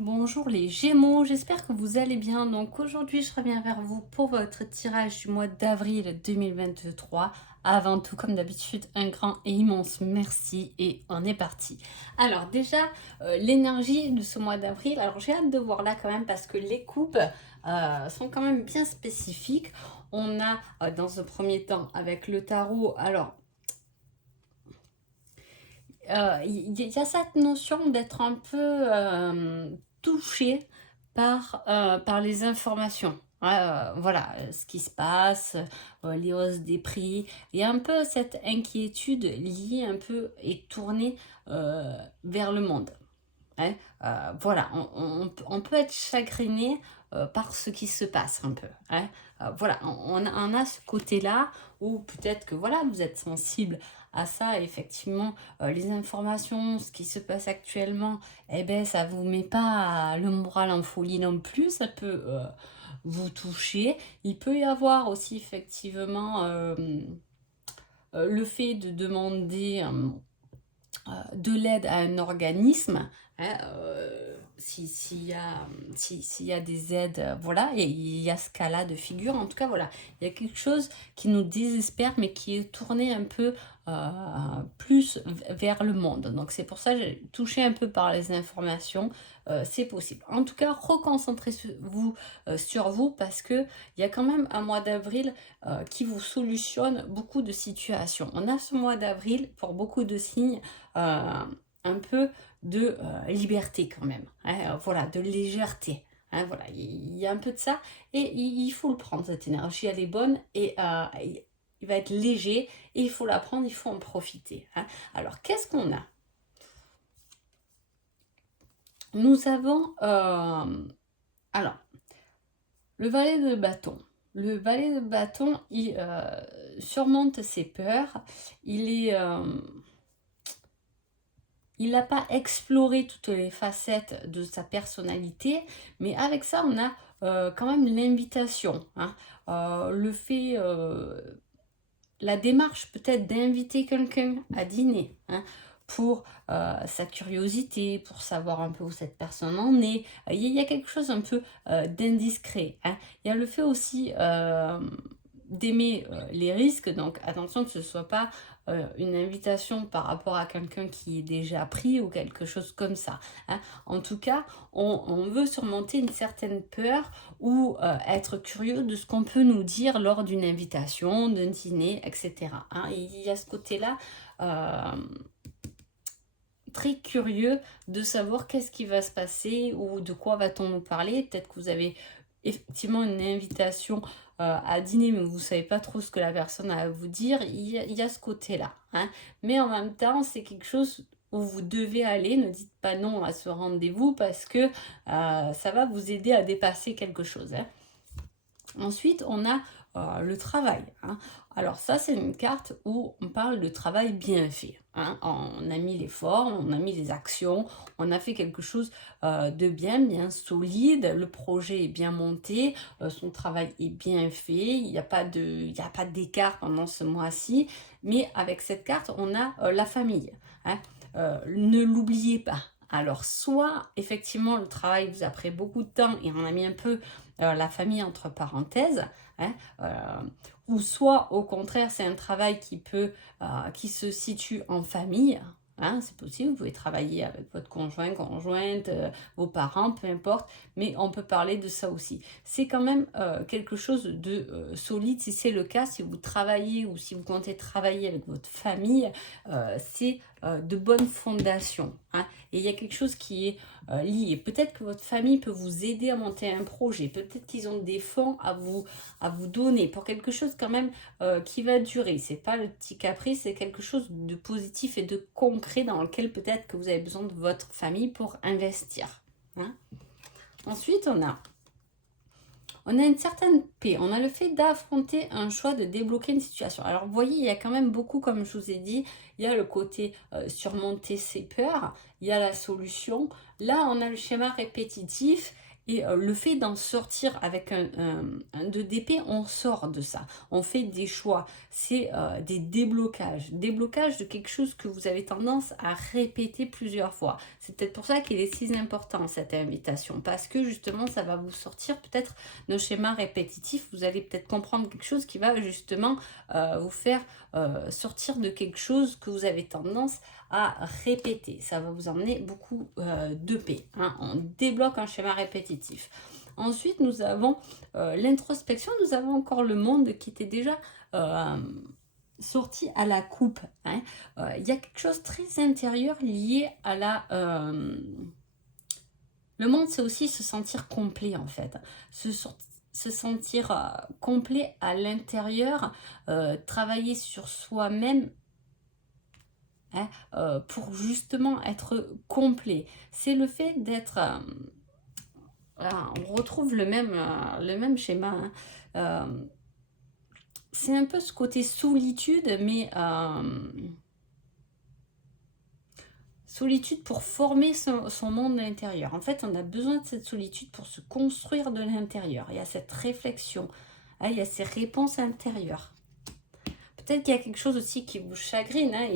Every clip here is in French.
Bonjour les Gémeaux, j'espère que vous allez bien. Donc aujourd'hui, je reviens vers vous pour votre tirage du mois d'avril 2023. Avant tout, comme d'habitude, un grand et immense merci et on est parti. Alors déjà, l'énergie de ce mois d'avril, alors j'ai hâte de voir là quand même parce que les coupes sont quand même bien spécifiques. On a dans un premier temps avec le tarot, alors y a cette notion d'être un peu touché par les informations. Ouais, voilà, ce qui se passe, les hausses des prix. Il y a un peu cette inquiétude liée un peu et tournée vers le monde. Hein, voilà, on peut être chagriné par ce qui se passe un peu. Hein. Voilà, on a ce côté-là où peut-être que voilà, vous êtes sensible à ça, effectivement, les informations, ce qui se passe actuellement, eh ben, ça vous met pas le moral en folie non plus, ça peut vous toucher. Il peut y avoir aussi effectivement le fait de demander de l'aide à un organisme, hein, s'il y a, s'il y a des aides, voilà, il y a ce cas-là de figure. En tout cas, voilà, il y a quelque chose qui nous désespère, mais qui est tourné un peu plus vers le monde. Donc, c'est pour ça que j'ai touché un peu par les informations. C'est possible. En tout cas, reconcentrez-vous sur vous parce que il y a quand même un mois d'avril qui vous solutionne beaucoup de situations. On a ce mois d'avril pour beaucoup de signes un peu de liberté quand même, hein, voilà, de légèreté. Hein, voilà, il y a un peu de ça et il faut le prendre, cette énergie, elle est bonne et il va être léger et il faut la prendre, il faut en profiter. Hein. Alors, qu'est-ce qu'on a? Nous avons, alors, le valet de bâton. Le valet de bâton, il surmonte ses peurs, il est... il n'a pas exploré toutes les facettes de sa personnalité, mais avec ça, on a quand même l'invitation. Hein. Le fait, la démarche peut-être d'inviter quelqu'un à dîner hein, pour sa curiosité, pour savoir un peu où cette personne en est. Il y a quelque chose un peu d'indiscret. Hein. Il y a le fait aussi d'aimer les risques, donc attention que ce ne soit pas une invitation par rapport à quelqu'un qui est déjà pris ou quelque chose comme ça. Hein. En tout cas, on veut surmonter une certaine peur ou être curieux de ce qu'on peut nous dire lors d'une invitation, d'un dîner, etc. Hein. Il y a ce côté-là très curieux de savoir qu'est-ce qui va se passer ou de quoi va-t-on nous parler. Peut-être que vous avez effectivement une invitation à dîner, mais vous ne savez pas trop ce que la personne a à vous dire. Il y a ce côté-là. Hein. Mais en même temps, c'est quelque chose où vous devez aller. Ne dites pas non à ce rendez-vous parce que ça va vous aider à dépasser quelque chose. Hein. Ensuite, on a le travail. Hein. Alors ça, c'est une carte où on parle de travail bien fait. Hein. On a mis l'effort, on a mis les actions, on a fait quelque chose de bien solide, le projet est bien monté, son travail est bien fait, il n'y a pas d'écart pendant ce mois-ci. Mais avec cette carte, on a la famille. Hein. Ne l'oubliez pas. Alors, soit effectivement le travail vous a pris beaucoup de temps et on a mis un peu la famille entre parenthèses, hein, ou soit au contraire c'est un travail qui se situe en famille. Hein, c'est possible, vous pouvez travailler avec votre conjoint, conjointe, vos parents, peu importe, mais on peut parler de ça aussi. C'est quand même quelque chose de solide, si c'est le cas, si vous travaillez ou si vous comptez travailler avec votre famille, c'est de bonnes fondations. Hein, et il y a quelque chose qui est lié. Peut-être que votre famille peut vous aider à monter un projet. Peut-être qu'ils ont des fonds à vous donner pour quelque chose quand même qui va durer. C'est pas le petit caprice, c'est quelque chose de positif et de concret dans lequel peut-être que vous avez besoin de votre famille pour investir. Hein. Ensuite, on a une certaine paix, on a le fait d'affronter un choix, de débloquer une situation. Alors vous voyez, il y a quand même beaucoup, comme je vous ai dit, il y a le côté surmonter ses peurs, il y a la solution. Là, on a le schéma répétitif Et le fait d'en sortir avec un 2 d'épée, on sort de ça. On fait des choix. C'est des déblocages. Déblocage de quelque chose que vous avez tendance à répéter plusieurs fois. C'est peut-être pour ça qu'il est si important cette invitation. Parce que justement, ça va vous sortir peut-être d'un schéma répétitif. Vous allez peut-être comprendre quelque chose qui va justement vous faire sortir de quelque chose que vous avez tendance à répéter. Ça va vous emmener beaucoup de paix. Hein. On débloque un schéma répétitif. Ensuite, nous avons l'introspection. Nous avons encore le monde qui était déjà sorti à la coupe. Hein. Il y a quelque chose de très intérieur lié à la... Le monde, c'est aussi se sentir complet, en fait. Se sentir complet à l'intérieur, travailler sur soi-même, hein, pour justement être complet. C'est le fait d'être... voilà, on retrouve le même schéma. Hein. C'est un peu ce côté solitude, mais solitude pour former son monde intérieur. En fait, on a besoin de cette solitude pour se construire de l'intérieur. Il y a cette réflexion, hein, il y a ces réponses intérieures. Peut-être qu'il y a quelque chose aussi qui vous chagrine. Hein,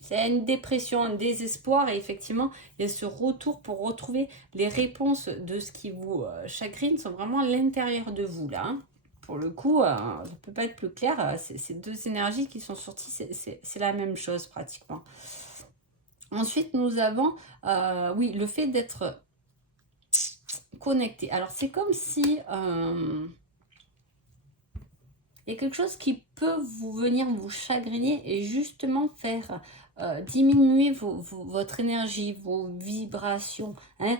c'est une dépression, un désespoir, et effectivement, il y a ce retour pour retrouver les réponses de ce qui vous chagrine, sont vraiment à l'intérieur de vous, là. Hein. Pour le coup, ça ne peut pas être plus clair, ces deux énergies qui sont sorties, c'est la même chose pratiquement. Ensuite, nous avons, oui, le fait d'être connecté. Alors, c'est comme si... il y a quelque chose qui peut venir vous chagriner et justement faire diminuer votre énergie, vos vibrations. Hein,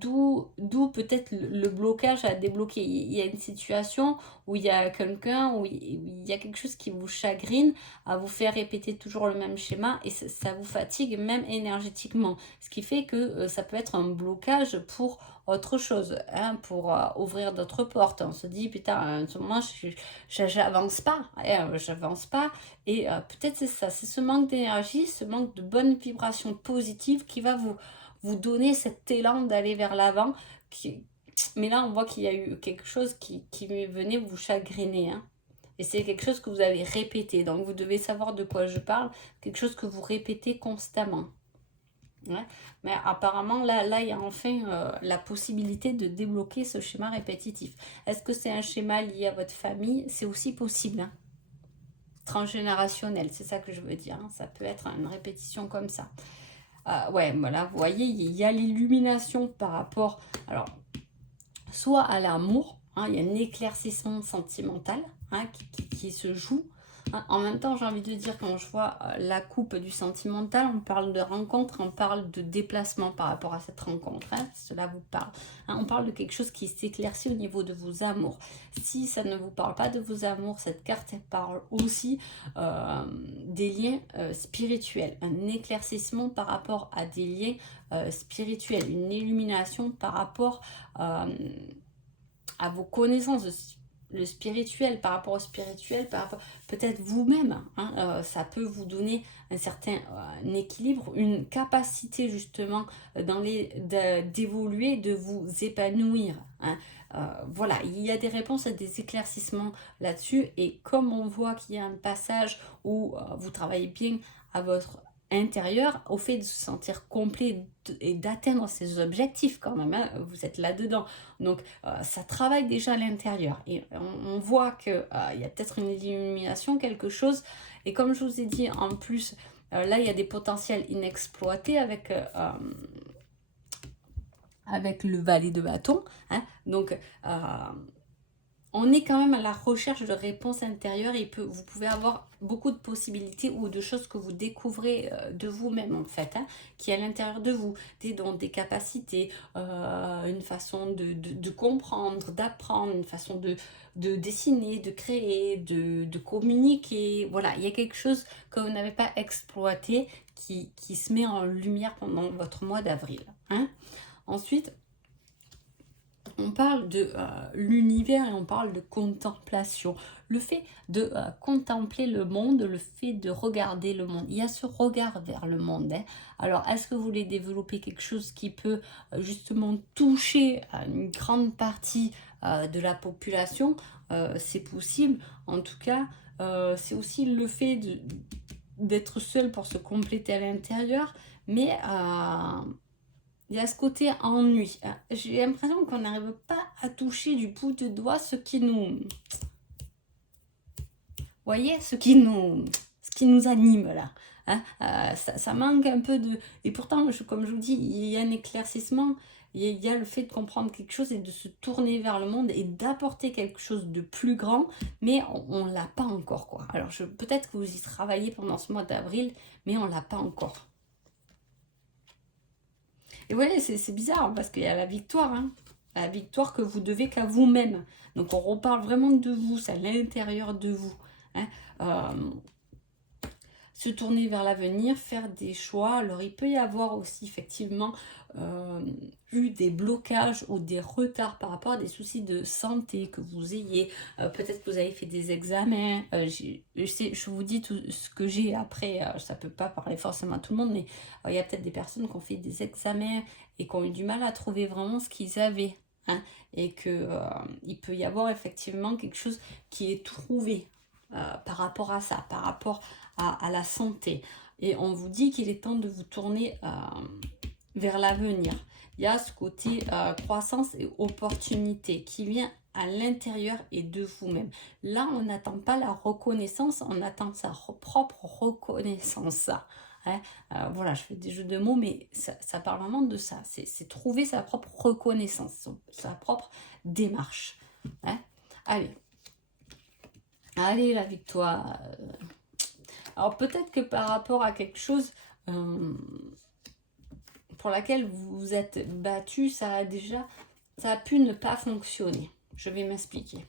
d'où peut-être le blocage à débloquer. Il y a une situation où il y a quelqu'un, où il y a quelque chose qui vous chagrine, à vous faire répéter toujours le même schéma et ça vous fatigue même énergétiquement. Ce qui fait que ça peut être un blocage pour autre chose, hein, pour ouvrir d'autres portes. On se dit, putain, en ce moment, j'avance pas, j'avance pas. Et peut-être c'est ça, c'est ce manque d'énergie, ce manque de bonnes vibrations positives qui va vous donner cet élan d'aller vers l'avant. Mais là, on voit qu'il y a eu quelque chose qui venait vous chagriner. Hein. Et c'est quelque chose que vous avez répété. Donc, vous devez savoir de quoi je parle. Quelque chose que vous répétez constamment. Ouais. Mais apparemment, là, il y a enfin la possibilité de débloquer ce schéma répétitif. Est-ce que c'est un schéma lié à votre famille? C'est aussi possible. Hein. Transgénérationnel, c'est ça que je veux dire. Hein. Ça peut être une répétition comme ça. Ouais, voilà, vous voyez, il y a l'illumination par rapport, alors, soit à l'amour, hein, il y a un éclaircissement sentimental hein, qui se joue. Hein. En même temps, j'ai envie de dire, quand je vois la coupe du sentimental, on parle de rencontre, on parle de déplacement par rapport à cette rencontre. Hein, cela vous parle. Hein, on parle de quelque chose qui s'éclaircit au niveau de vos amours. Si ça ne vous parle pas de vos amours, cette carte elle parle aussi des liens spirituels. Un éclaircissement par rapport à des liens spirituels. Une illumination par rapport à vos connaissances le spirituel, par rapport au spirituel, par rapport peut-être vous-même, hein, ça peut vous donner un certain équilibre, une capacité justement d'évoluer, de vous épanouir. Hein. Voilà, il y a des réponses et des éclaircissements là-dessus, et comme on voit qu'il y a un passage où vous travaillez bien à votre intérieur, au fait de se sentir complet et d'atteindre ses objectifs quand même, hein, vous êtes là-dedans. Donc ça travaille déjà à l'intérieur et on voit qu'il y a peut-être une illumination, quelque chose. Et comme je vous ai dit, en plus, là il y a des potentiels inexploités avec le valet de bâton. Hein, donc on est quand même à la recherche de réponses intérieures et vous pouvez avoir beaucoup de possibilités ou de choses que vous découvrez de vous-même en fait, hein, qui est à l'intérieur de vous, des dons, des capacités, une façon de comprendre, d'apprendre, une façon de dessiner, de créer, de communiquer. Voilà, il y a quelque chose que vous n'avez pas exploité qui se met en lumière pendant votre mois d'avril. Hein. Ensuite, On parle de l'univers et on parle de contemplation. Le fait de contempler le monde, le fait de regarder le monde. Il y a ce regard vers le monde, hein. Alors, est-ce que vous voulez développer quelque chose qui peut justement toucher une grande partie de la population? C'est possible. En tout cas, c'est aussi le fait d'être seul pour se compléter à l'intérieur. Mais il y a ce côté ennui. J'ai l'impression qu'on n'arrive pas à toucher du bout de doigt ce qui nous... Voyez, ce qui nous anime là. Hein, ça manque un peu de... Et pourtant, comme je vous dis, il y a un éclaircissement, il y a le fait de comprendre quelque chose et de se tourner vers le monde et d'apporter quelque chose de plus grand, mais on ne l'a pas encore, quoi. Alors, peut-être que vous y travaillez pendant ce mois d'avril, mais on ne l'a pas encore. Et ouais, c'est bizarre parce qu'il y a la victoire, hein. La victoire que vous devez qu'à vous-même. Donc on reparle vraiment de vous, c'est à l'intérieur de vous, hein. Se tourner vers l'avenir, faire des choix. Alors il peut y avoir aussi effectivement eu des blocages ou des retards par rapport à des soucis de santé que vous ayez. Peut-être que vous avez fait des examens. Je vous dis tout ce que j'ai après, ça ne peut pas parler forcément à tout le monde, mais il y a peut-être des personnes qui ont fait des examens et qui ont eu du mal à trouver vraiment ce qu'ils avaient. Hein, et qu'il peut y avoir effectivement quelque chose qui est trouvé par rapport à ça, par rapport à la santé. Et on vous dit qu'il est temps de vous tourner vers l'avenir. Il y a ce côté croissance et opportunité qui vient à l'intérieur et de vous-même. Là, on n'attend pas la reconnaissance, on attend sa propre reconnaissance. Hein. Voilà, je fais des jeux de mots, mais ça parle vraiment de ça. C'est trouver sa propre reconnaissance, sa propre démarche. Hein. Allez. Allez, la victoire. Alors peut-être que par rapport à quelque chose pour laquelle vous vous êtes battu, ça a pu ne pas fonctionner. Je vais m'expliquer.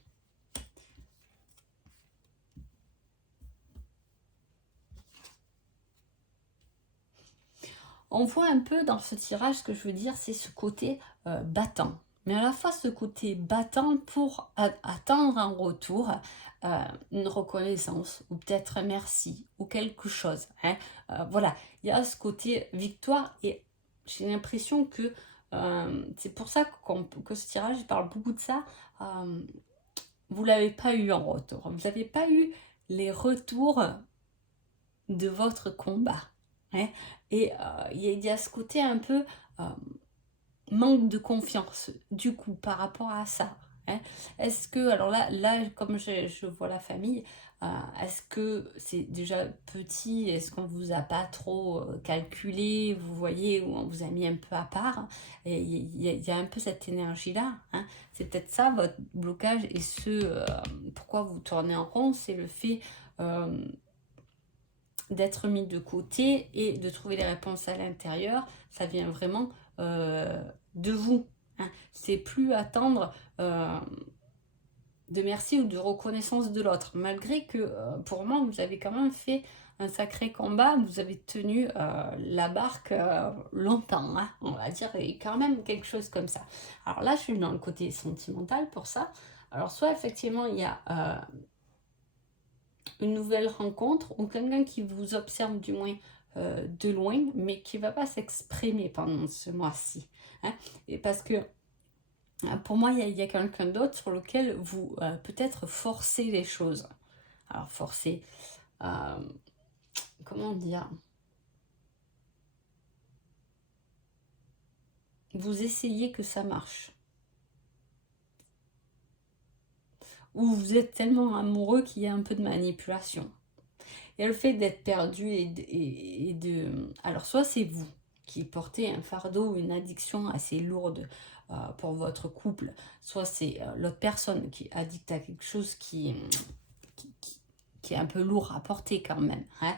On voit un peu dans ce tirage, ce que je veux dire, c'est ce côté battant. Mais à la fois ce côté battant pour attendre un retour, une reconnaissance, ou peut-être un merci, ou quelque chose. Hein. Voilà, il y a ce côté victoire et j'ai l'impression que c'est pour ça que ce tirage, il parle beaucoup de ça. Vous ne l'avez pas eu en retour. Vous n'avez pas eu les retours de votre combat. Hein. Et il y a ce côté un peu manque de confiance, du coup, par rapport à ça. Hein. Est-ce que, alors là comme je vois la famille, est-ce que c'est déjà petit? Est-ce qu'on vous a pas trop calculé? Vous voyez, où on vous a mis un peu à part? Et il y a un peu cette énergie-là. Hein. C'est peut-être ça, votre blocage. Et pourquoi vous tournez en rond, c'est le fait d'être mis de côté et de trouver les réponses à l'intérieur. Ça vient vraiment de vous. Hein. C'est plus attendre de merci ou de reconnaissance de l'autre. Malgré que pour moi, vous avez quand même fait un sacré combat, vous avez tenu la barque longtemps, hein, on va dire, et quand même quelque chose comme ça. Alors là, je suis dans le côté sentimental pour ça. Alors soit effectivement, il y a une nouvelle rencontre ou quelqu'un qui vous observe du moins de loin, mais qui ne va pas s'exprimer pendant ce mois-ci. Hein. Et parce que pour moi, il y a quelqu'un d'autre sur lequel vous peut-être forcez les choses. Alors forcer, comment dire, vous essayez que ça marche. Ou vous êtes tellement amoureux qu'il y a un peu de manipulation. Il y a le fait d'être perdu et de... Alors soit c'est vous qui portez un fardeau ou une addiction assez lourde pour votre couple, soit c'est l'autre personne qui est addicte à quelque chose qui est un peu lourd à porter quand même. Hein.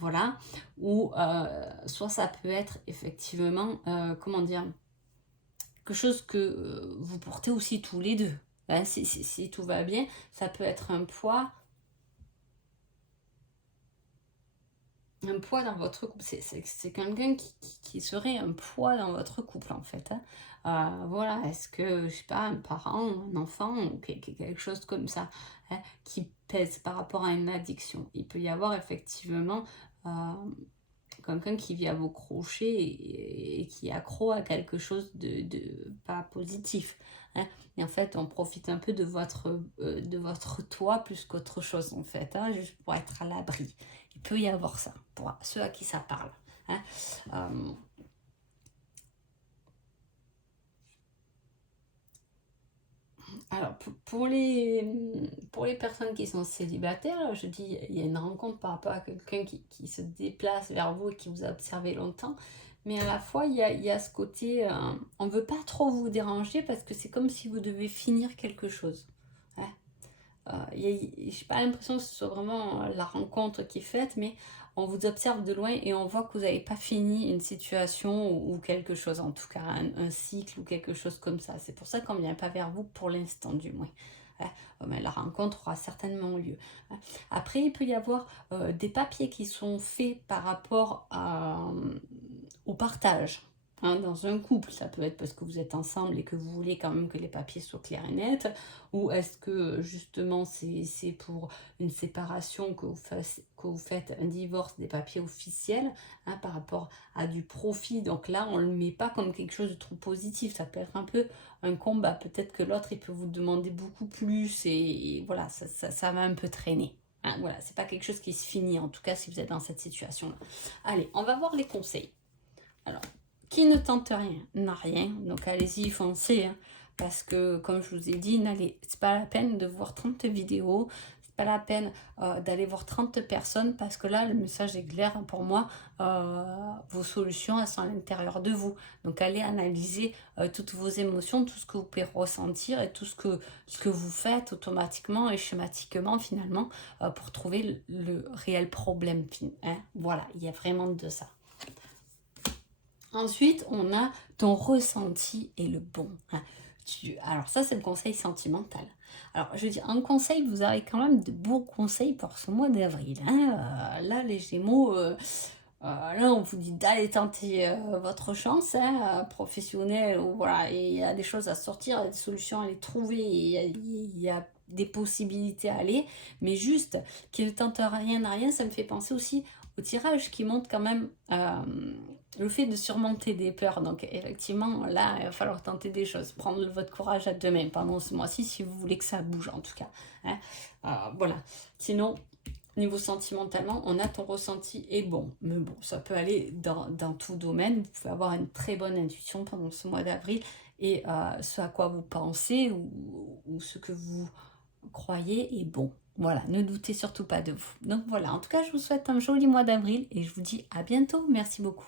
Voilà. Ou soit ça peut être effectivement, comment dire, quelque chose que vous portez aussi tous les deux. Hein. Si tout va bien, ça peut être un poids un poids dans votre couple. C'est quelqu'un qui serait un poids dans votre couple, en fait, hein. Voilà, est-ce que, je sais pas, un parent, un enfant ou quelque chose comme ça, hein, qui pèse par rapport à une addiction. Il peut y avoir effectivement, heu, quelqu'un qui vient vous crocher et qui est accro à quelque chose de pas positif, hein. Et en fait, on profite un peu de votre toit plus qu'autre chose, en fait, hein, juste pour être à l'abri. Il peut y avoir ça, pour ceux à qui ça parle, hein. Hem, alors pour les personnes qui sont célibataires, je dis, il y a une rencontre par rapport à quelqu'un qui se déplace vers vous et qui vous a observé longtemps, mais à la fois il y a ce côté, on ne veut pas trop vous déranger parce que c'est comme si vous devez finir quelque chose, hein. J'ai pas l'impression que ce soit vraiment la rencontre qui est faite, mais on vous observe de loin et on voit que vous n'avez pas fini une situation ou quelque chose, en tout cas un cycle ou quelque chose comme ça. C'est pour ça qu'on ne vient pas vers vous pour l'instant, du moins, hein. Mais la rencontre aura certainement lieu, hein. Après, il peut y avoir des papiers qui sont faits par rapport au partage, hein, dans un couple. Ça peut être parce que vous êtes ensemble et que vous voulez quand même que les papiers soient clairs et nets, ou est-ce que justement c'est pour une séparation que vous faites un divorce, des papiers officiels, hein, par rapport à du profit. Donc là, on ne le met pas comme quelque chose de trop positif. Ça peut être un peu un combat. Peut-être que l'autre, il peut vous demander beaucoup plus et voilà, ça va un peu traîner, hein. Voilà, c'est pas quelque chose qui se finit, en tout cas si vous êtes dans cette situation-là. Allez, on va voir les conseils. Alors, qui ne tente rien n'a rien, donc allez-y, foncez, hein, parce que, comme je vous ai dit, c'est pas la peine de voir 30 vidéos, c'est pas la peine d'aller voir 30 personnes, parce que là, le message est clair, hein, pour moi, vos solutions, elles sont à l'intérieur de vous. Donc, allez analyser toutes vos émotions, tout ce que vous pouvez ressentir et tout ce que vous faites automatiquement et schématiquement, finalement, pour trouver le réel problème, hein. Voilà, il y a vraiment de ça. Ensuite, on a ton ressenti et le bon, hein. Alors ça, c'est le conseil sentimental. Alors, je dis, en conseil, vous avez quand même de beaux conseils pour ce mois d'avril, hein. Là, les Gémeaux, là, on vous dit d'aller tenter votre chance, hein, professionnelle, ou voilà, et il y a des choses à sortir, des solutions à les trouver, et il y a des possibilités à aller, mais juste qu'il ne tente rien à rien, ça me fait penser aussi au tirage qui montre quand même le fait de surmonter des peurs. Donc effectivement, là, il va falloir tenter des choses, prendre votre courage à deux mains pendant ce mois-ci, si vous voulez que ça bouge en tout cas, hein. Voilà, sinon niveau sentimentalement, on a ton ressenti est bon. Mais bon, ça peut aller dans tout domaine. Vous pouvez avoir une très bonne intuition pendant ce mois d'avril et ce à quoi vous pensez ou ce que vous croyez est bon. Voilà, ne doutez surtout pas de vous. Donc voilà, en tout cas, je vous souhaite un joli mois d'avril et je vous dis à bientôt. Merci beaucoup.